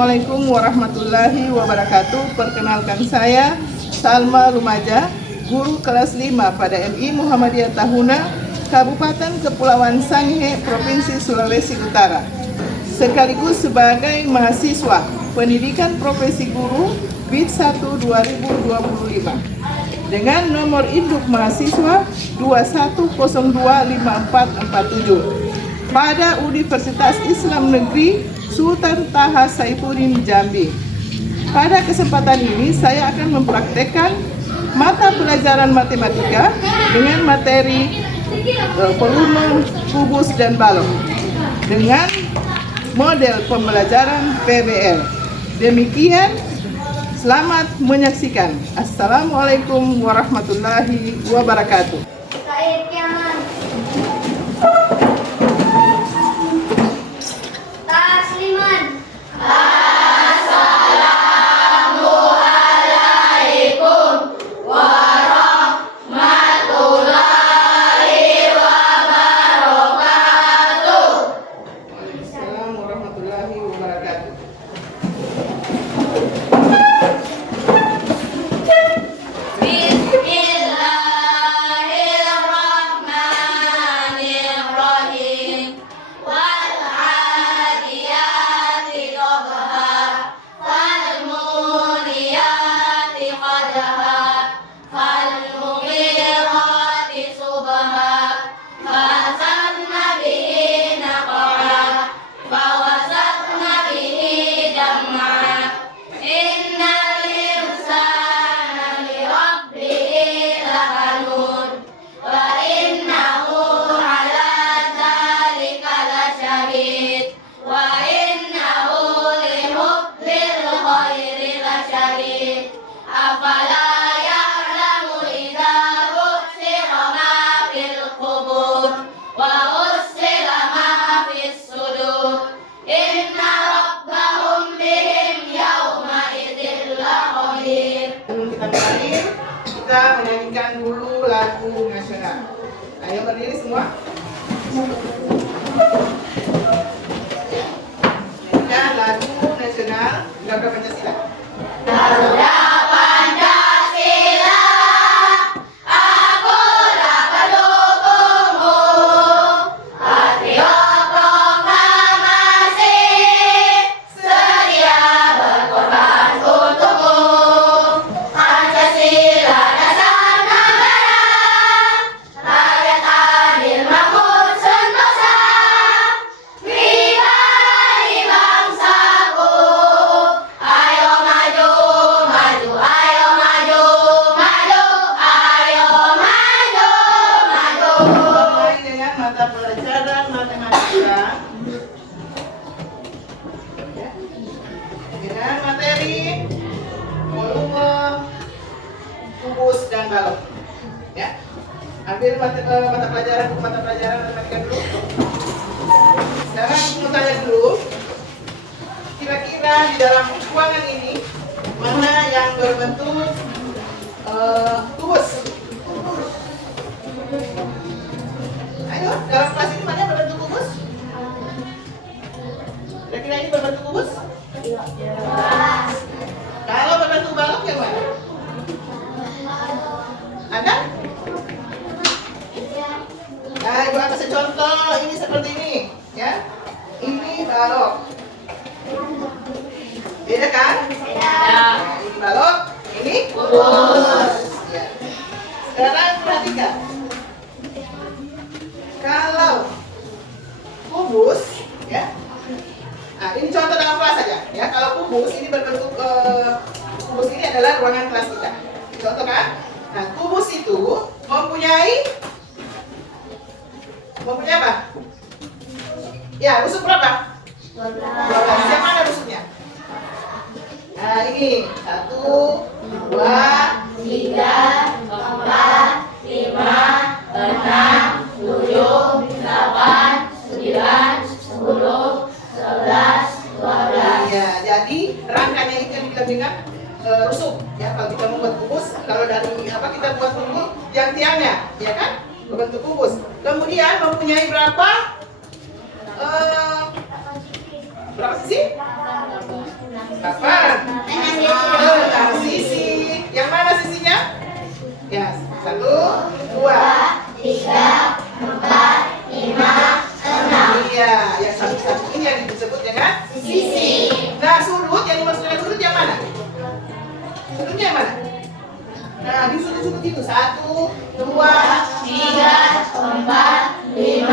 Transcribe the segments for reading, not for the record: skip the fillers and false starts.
Assalamualaikum warahmatullahi wabarakatuh. Perkenalkan saya Salma Lumaja, guru kelas 5 pada MI Muhammadiyah Tahuna, Kabupaten Kepulauan Sangihe, Provinsi Sulawesi Utara. Sekaligus sebagai mahasiswa Pendidikan Profesi Guru BID 1 2025 dengan nomor induk mahasiswa 21025447 pada Universitas Islam Negeri Sultan Taha Saifuddin Jambi. Pada kesempatan ini saya akan mempraktekkan mata pelajaran matematika dengan materi volume, kubus, dan balok dengan model pembelajaran PBL. Demikian, selamat menyaksikan. Assalamualaikum warahmatullahi wabarakatuh. Kita menyanyikan dulu lagu nasional. Ayo berdiri semua. Nyanyikan lagu nasional Garuda Pancasila. Garuda Pancasila, akulah pendukungmu, patriot proklamasi, sedia berkorban untukmu. Pancasila dasar negara, rakyat adil makmur sentosa, pribadi bangsaku. Ayo maju, maju, ayo maju, maju, ayo maju, maju. Mulai dengan mata pelajaran matematika dengan materi volume, kubus, dan balok. Ya, ambil mata pelajaran matematika dulu. Sekarang aku mau tanya dulu, kira-kira di dalam ruangan ini mana yang berbentuk kubus? Ayo, dalam kelas ini mana yang berbentuk kubus? Kira-kira ini berbentuk kubus? Kalau berbentuk balok yang mana? Ada? Nah, ibu kasih contoh ini seperti ini, ya. Ini balok. Beda kan? Beda. Nah, ini balok, ini kubus. Ya. Sekarang perhatikan. Kalau kubus, ya. Nah, ini contoh dalam kelas saja, ya. Kalau kubus ini berbentuk kubus ini adalah ruangan kelas kita. Contoh kan? Nah, kubus itu mempunyai apa? Ya, rusuk berapa? 12. Yang mana rusuknya? Nah, ini 1, 2, 3, 4, 5, 6, 7, 8, 9, 10, 11, 12. Ya, jadi rangkanya itu yang kita bilang rusuk. Ya, kalau kita membuat kubus, kalau dari kita buat tunggu yang tiangnya, ya kan? Berbentuk kubus. Kemudian mempunyai berapa sisi? Kapan? 6 sisi. Yang mana sisinya? Ya, 1, 2, 3, 4, 5, 6. Iya, yang satu-satu ini yang disebut dengan sisi. Nah, sudut yang dimaksud dengan sudut yang mana? Sudutnya yang mana? Nah, di sudut-sudut itu 1, 2, 3, 4, 5,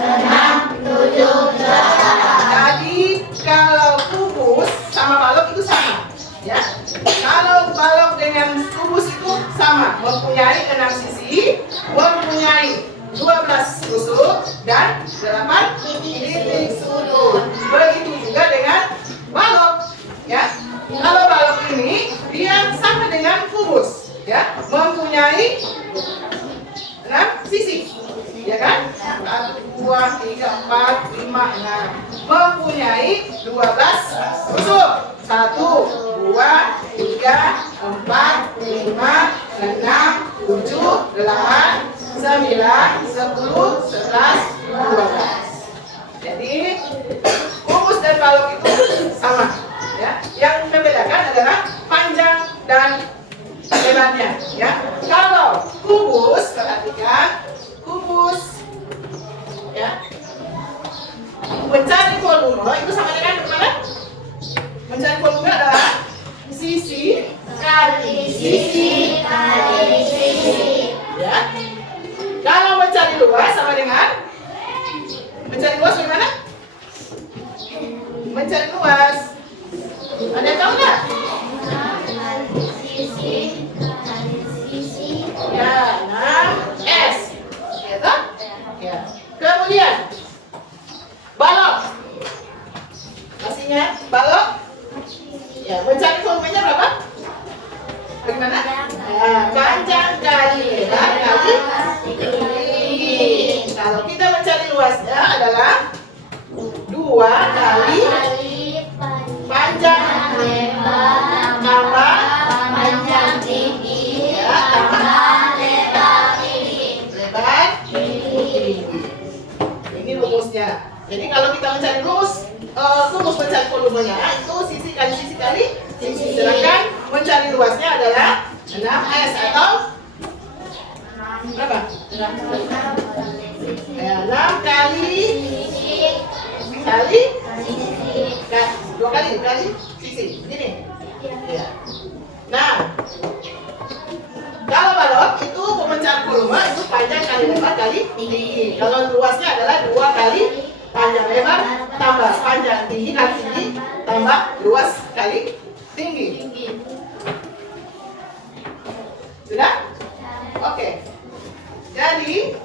6, 7, 8. Jadi kalau kubus sama balok itu sama, ya. Kalau balok dengan kubus itu sama, mempunyai 6 sisi, mempunyai 12 tusuk dan 8 titik sudut. Begitu juga dengan balok, ya. Kalau balok ini dia sama dengan kubus, ya, mempunyai 6 sisi, ya kan? 1, 2, 3, 4, 5, 6. Mempunyai 12 tusuk. 1, 2, 3, 4, 5, 6, 7, 8, 9, 10, 11, 12. Jadi kubus dan balok itu sama, ya. Yang membedakan adalah panjang dan lebarnya, ya. Kalau kubus, perhatikan, kubus, ya, mencari volume itu sama dengan mana? Mencari volume adalah sisi kali sisi kali sisi, ya. Kalau mencari luas sama dengan mencari luas bagaimana? Mencari luas, ada yang tahu nggak? Ya, 6S, ya toh? Ya. Kemudian balok, pastinya balok, ya, mencari volumenya berapa? Bagaimana? Nah, panjang kali lebar kali tinggi. Kalau kita mencari luasnya adalah 2 kali panjang lebar tambah panjang tinggi, ya, tambah lebar tinggi. Lebar tinggi. Ini rumusnya. Jadi kalau kita mencari rumus mencari volumenya itu sisi kali sisi kali sisi. Sedangkan mencari luasnya adalah 6S atau berapa? Ya, 6 kali 2 kali sisi. Ini. Ya. Nah, kalau balok itu mencari volume itu panjang kali lebar kali tinggi. Kalau luasnya adalah 2 kali panjang lebar tambah panjang tinggi kali tinggi tambah luas kali tinggi. Sudah? Oke. Jadi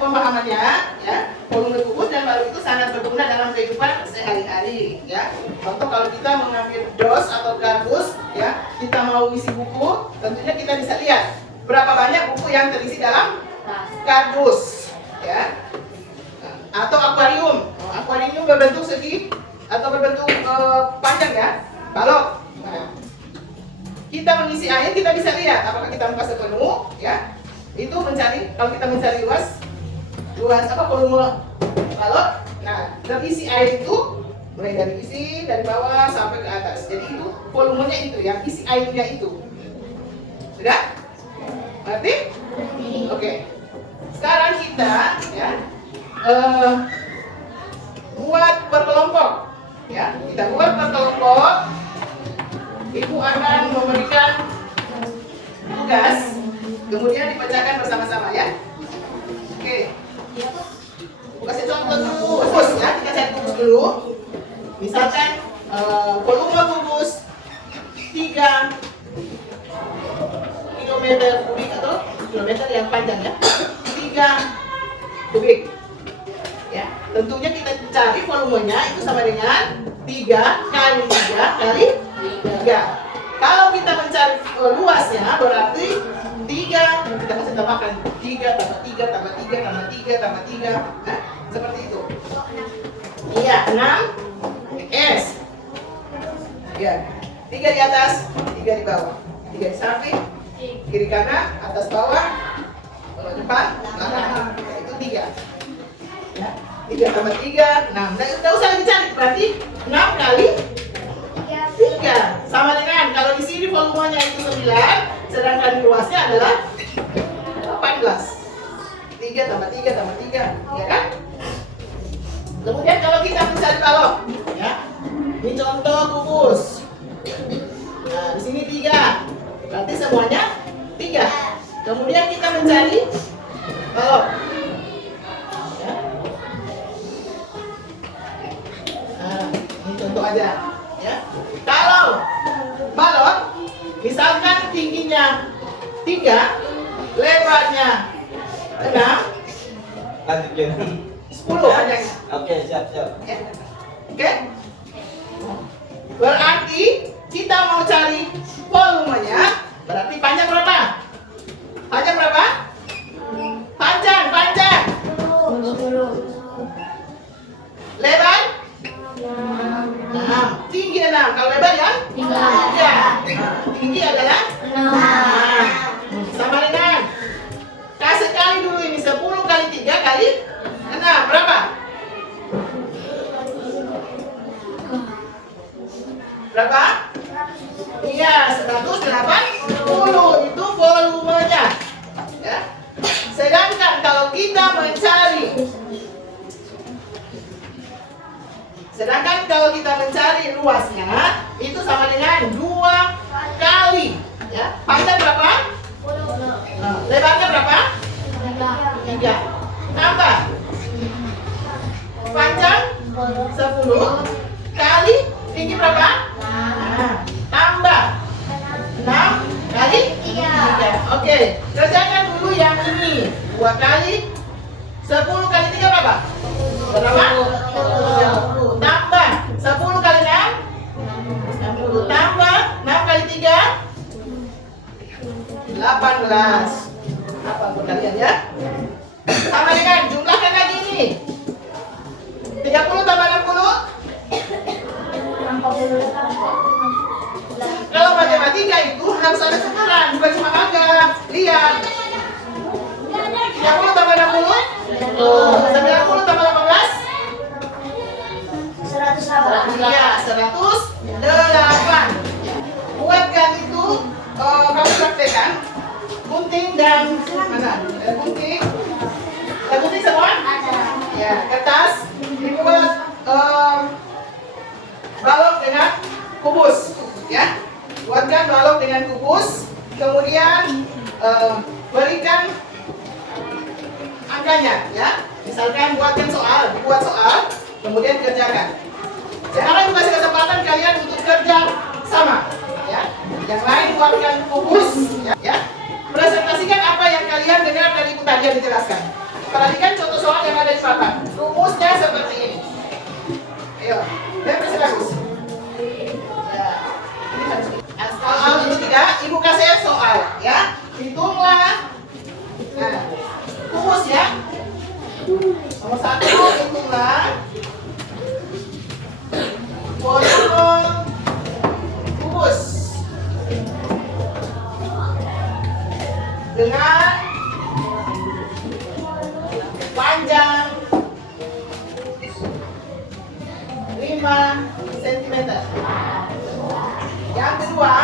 pemahamannya, ya, volume kubus dan balok itu sangat berguna dalam kehidupan sehari-hari, ya. Contoh kalau kita mengambil dos atau kardus, ya, kita mau isi buku, tentunya kita bisa lihat berapa banyak buku yang terisi dalam kardus, ya. Atau akuarium, akuarium berbentuk segi atau berbentuk panjang, ya, balok. Nah, kita mengisi air, kita bisa lihat apakah kita merasa penuh, ya. Itu mencari, kalau kita mencari luas volume balok. Nah, terisi air itu mulai dari bawah sampai ke atas. Jadi itu volumenya itu, yang isi airnya itu. Sudah? Berarti? Oke. Sekarang kita, ya, buat berkelompok, ya. Kita buat berkelompok. Ibu akan memberikan tugas, kemudian dipecahkan bersama-sama, ya. Oke. Kasih contoh dulu, kubus, ya. Kita cari kubus dulu. Misalkan volume kubus 3 kilometer kubik atau kilometer yang panjang, ya. 3 kubik. Ya, tentunya kita cari volumenya itu sama dengan 3 kali 3 kali 3. Kalau kita mencari luasnya berarti 3, kita kasih tambahkan 3 tambah 3 tambah 3 tambah 3 tambah 3. Nah, seperti itu. Iya, 6S. Ya, 3 di atas, 3 di bawah. 3 di samping, kiri kanan, atas bawah, depan, belakang. Itu 3. Ya, 3 tambah 3, 6. Nggak usah dicari, berarti 6 kali 3. Sama dengan kalau di sini volumenya itu 9, sedangkan luasnya adalah 18. 3 tambah 3 tambah 3, ya kan? Kemudian kalau kita mencari balok, ya, ini contoh kubus. Nah, di sini 3, berarti semuanya 3. Kemudian kita mencari balok. Ya. Nah, ini contoh aja. Ya. Kalau balok, misalkan tingginya 3, lebarnya 6, lanjut ya. 10 panjangnya. Oke, siap. Oke? Berarti kita mau cari volumenya, berarti panjang berapa? Panjang berapa? Panjang. Lebar? 6. Tinggi 6. Kalau lebar ya? 3. Tinggi adalah 6. Sama dengan kasih kali dulu ini 10 kali 3 kali 6. Berapa? Berapa? Iya, 180. Itu volumenya. Ya. Sedangkan kalau kita mencari luasnya, itu sama dengan 2 kali. Ya. Panjang berapa? Lebarnya berapa? 3. Tambah panjang 10 kali tinggi berapa? Tambah 6 kali 3. Oke, kerjakan dulu yang ini. 2 kali 10 kali 3 berapa? Berapa? 30. Tambah 10 kali 6 60. Tambah 6 kali 3 18. Apa buat kalian ya? Sama dengan jumlahkan lagi ini. 30 tambah 60. Kalau matematika itu harus ada sekarang, bukan cuma agak. Lihat. 30 tambah 60. 90 tambah 18. 108. Iya, 108. Buatkan itu, kamu praktekkan. Gunting dan mana? Gunting semua? Ya, kertas dibuat balok dengan kubus, ya. Buatkan balok dengan kubus, kemudian berikan angkanya, ya. Misalkan buat soal, kemudian kerjakan. Sekarang kasih kesempatan kalian untuk kerja sama, ya. Yang lain buatkan kubus, ya. Presentasikan apa yang kalian dengar dari ibu tadi yang dijelaskan. Perhatikan contoh soal yang ada di papan. Rumusnya seperti ini. Ayo, versi bagus. Ya, ini harus. Soal ini tidak, ibu kasih soal, ya. Hitunglah. Nah, rumus ya. Nomor 1, hitunglah volume kubus dengan panjang 5 cm. Yang kedua,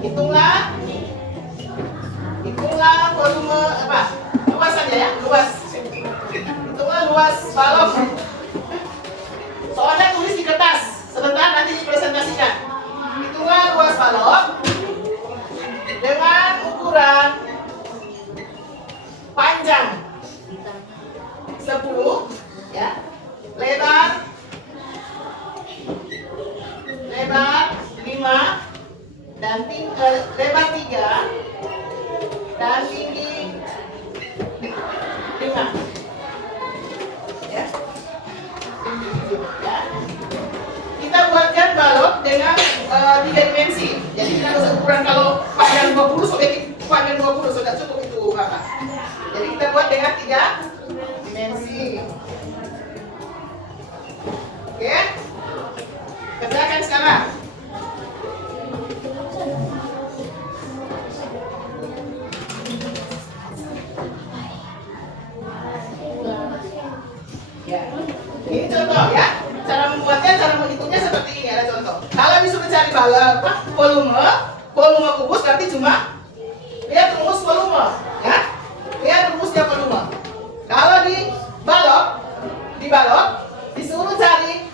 hitunglah volume apa? Luas saja ya, luas. Hitunglah luas balok. Soalnya tulis di kertas, sebentar nanti dipresentasikan. Hitunglah luas balok dengan ukuran panjang 10, ya, lebar 5 dan lebar 3 dan tinggi 5, ya. Kita buatkan balok dengan 3 dimensi. Jadi kita harus ukuran kalau panjang 20 sudah cukup itu Bapak. Jadi kita buat dengan 3 dimensi. Oke? Kerjakan sekarang. cuma lihat rumus volume, ya. Lihat rumusnya volume. Kalau dibalok, disuruh cari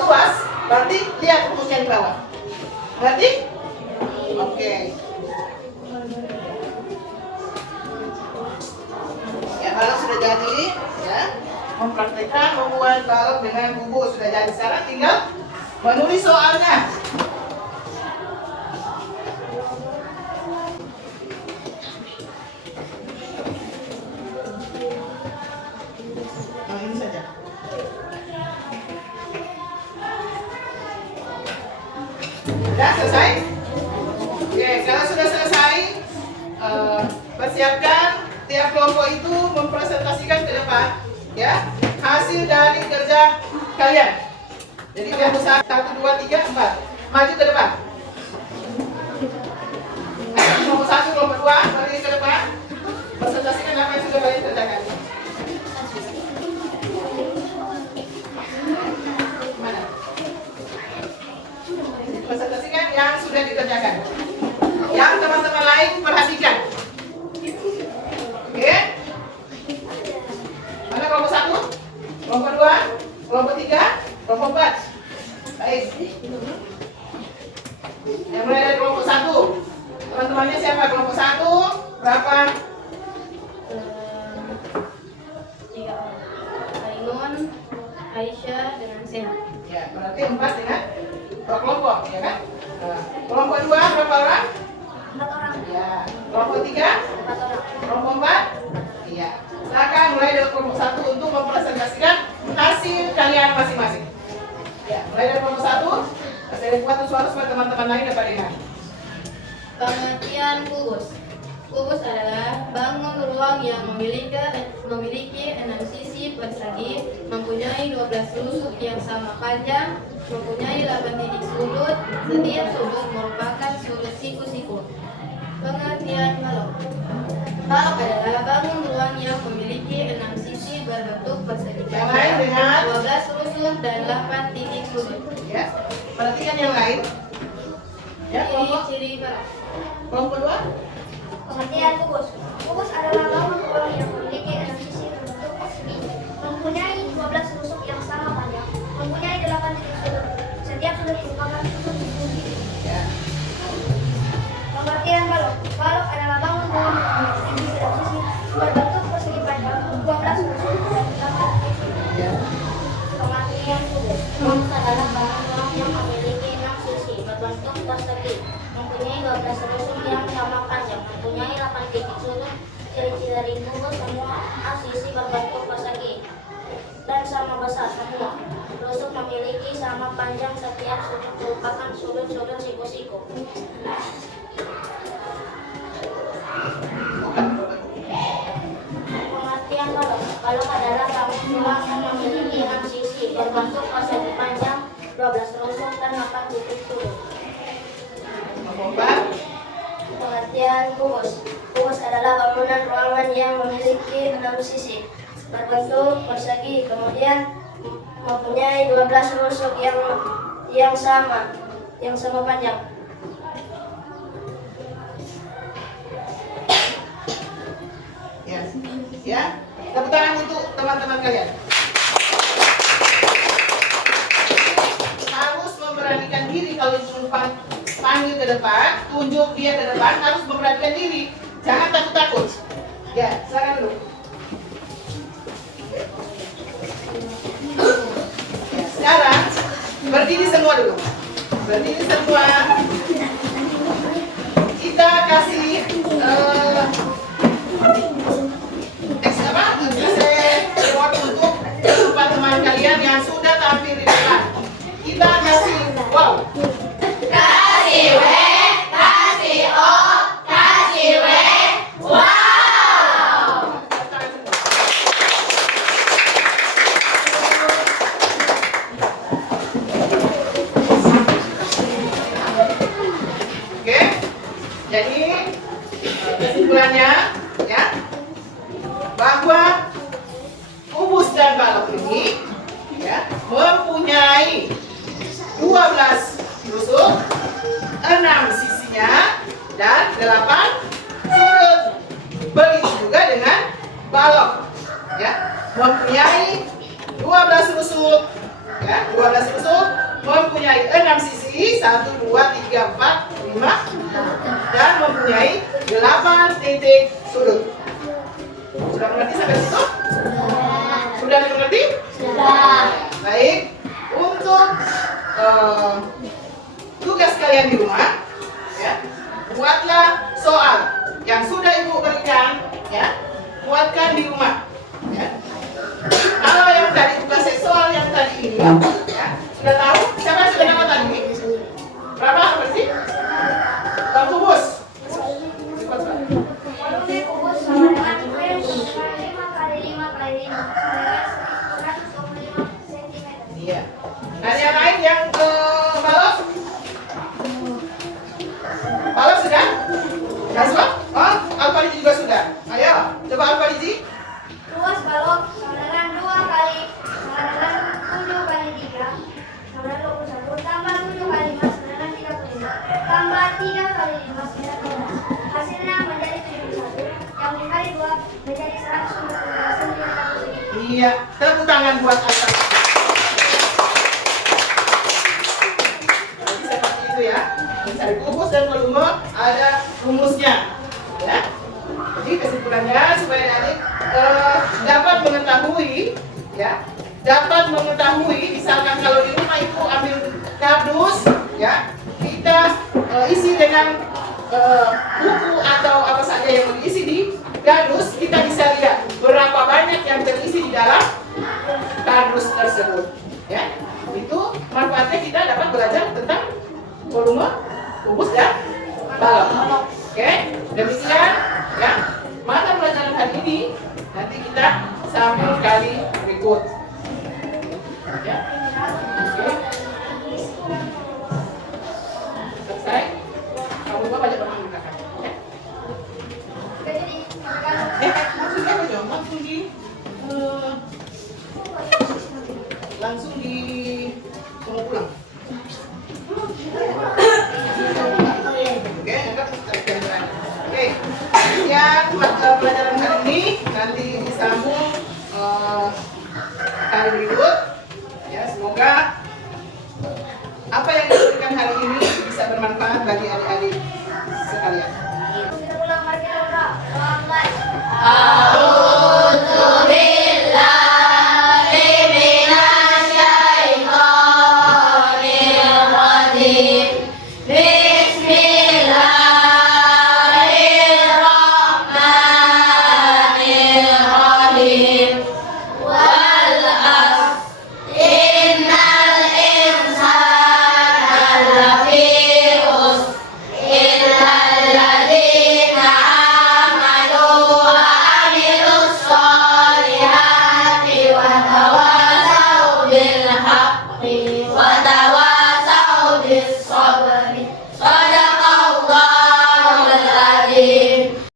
luas, berarti lihat rumusnya di bawah. Berarti? Oke. Ya, balok sudah jadi, ya. Mempraktekkan membuat balok dengan bubu sudah jadi. Sekarang tinggal menulis soalnya. Ini saja. Sudah selesai? Oke, kalau sudah selesai, persiapkan tiap kelompok itu mempresentasikan ke depan, ya, hasil dari kerja kalian. Jadi kelompok 1, 2, 3, 4 maju ke depan. Kelompok 1, kelompok 2 berdiri ke depan, presentasikan apa yang sudah kalian kerjakan. Mana? Presentasikan yang sudah dikerjakan. Yang teman-teman lain perhatikan. Oke? Mana kelompok 1? Kelompok 2? Kelompok 3? Kelompok 4? Baik. Yang mulai dari kelompok 1. Teman-temannya siapa? Kelompok 1 berapa? 3 orang. Ainun, Aisyah, dengan Sehat. Ya, berarti 4 dengan 2 kelompok, ya kan? Nah, kelompok 2 berapa orang? 4 orang. Ya. Kelompok 3? 4 orang. Kelompok 4? Iya. Silakan mulai dari kelompok 1 untuk mempresentasikan hasil kalian masing-masing. Ya, mulai dari kelompok 1. Saya buat suara supaya teman-teman lain dapat dengar. Pengertian kubus. Kubus adalah bangun ruang yang memiliki 6 sisi persegi, mempunyai 12 rusuk yang sama panjang, mempunyai 8 titik sudut. Setiap sudut merupakan sudut siku-siku. Pengertian balok. Balok adalah bangun ruang yang memiliki 6 sisi berbentuk persegi Yang lain dengan 12 rusuk dan 8 titik sudut. ya. Perhatikan yang lain. Ya, kelompok Ciri-ciri balok. kelompok 2. Pengertian kubus. Kubus adalah bangun ruang yang memiliki 6 sisi berbentuk persegi, mempunyai 12 rusuk yang sama panjang, mempunyai 8 titik sudut. Setiap sudut merupakan sudut siku. Ya. Pengertian balok. Balok adalah bangun ruang yang memiliki 6 sisi berbentuk persegi panjang, 12 rusuk dan 8 titik sudut. Ya. Pengertian kubus. Kubus adalah bangun ruang yang memiliki 6 sisi berbentuk persegi, mempunyai 12 rusuk yang sama panjang, mempunyai 8 titik sudut. Ciri-ciri dari kubus semua sisi berbentuk persegi dan sama besar semua. Rusuk memiliki sama panjang, setiap sudut merupakan sudut-sudut siku-siku. Pengertian balok. Balok adalah bangun ruang yang memiliki 6 sisi berbentuk persegi panjang, 12 rusuk dan 8 titik sudut. Kelompok 4. Pengertian kubus. Kubus adalah bangunan ruangan yang memiliki 6 sisi berbentuk persegi, kemudian mempunyai 12 rusuk yang sama panjang. Ya. Ya. Tepuk tangan untuk teman-teman kalian. Harus memberanikan diri kalau disuruh panggil ke depan, tunjuk dia ke depan, harus memberanikan diri. Jangan takut-takut. Ya, silakan dulu. Ya, sekarang berdiri semua dulu. Berdiri semua. Kita kasih reward untuk teman-teman kalian yang sudah tampil di depan. Kita kasih wow. Kasih W, kasih O, kasih W, wow! Oke, jadi kesimpulannya ya, bahwa kubus dan balok ini ya mempunyai 12 8 sudut. Begitu juga dengan balok, ya, mempunyai 12 rusuk, ya, 12 rusuk, mempunyai 6 sisi, 1, 2, 3, 4, 5, dan mempunyai 8 titik sudut. Sudah mengerti sampai situ? Sudah dimengerti? Sudah. Baik, untuk tugas kalian di rumah, ya, buatlah soal yang sudah ibu berikan, ya, buatkan di rumah, ya. Kalau yang tadi kasih soal yang tadi ini, ya, sudah tahu siapa yang sudah nama tadi? Berapa bersih? Bang Kubus. Cepat, Pak. Volume kubus sama dengan 5 kali 5 kali 5 sama dengan 125 cm. Iya. Dan yang lain yang balok? Balok sudah? Sudah semua? Oh, Alfariji juga sudah. Ayo, coba Alfariji. Luas balok sama dengan 2 kali sama dengan 7 kali 3 sama dengan 21 tambah 7 kali 5 sama dengan 35 tambah 3 kali 5 sama dengan 12. Hasilnya menjadi 71 yang dikali 2 menjadi 115 cm. Iya, tepuk tangan buat Alfariji. Jadi seperti itu ya. Mencari kubus dan volume ada rumusnya, ya. Jadi kesimpulannya supaya adik dapat mengetahui, ya, dapat mengetahui. Misalkan kalau di rumah ibu ambil kardus, ya, kita isi dengan buku atau apa saja yang diisi di kardus, kita bisa lihat berapa banyak yang terisi di dalam kardus tersebut, ya. Itu manfaatnya kita dapat belajar tentang volume kubus dan balok. Oke, demikian, ya, mata pelajaran hari ini. Nanti kita sambung kali berikut. Ya. Oke. Selesai. Kamu lupa baca doa di belakang. Ya. Maksudnya apa dong? Langsung di mau pulang. Oke, anggap oke. Yang pelajaran hari ini nanti disambung kali berikut. Ya, semoga apa yang diberikan hari ini bisa bermanfaat bagi adik-adik sekalian. Kita ulang lagi, Laura. Selamat. Amin.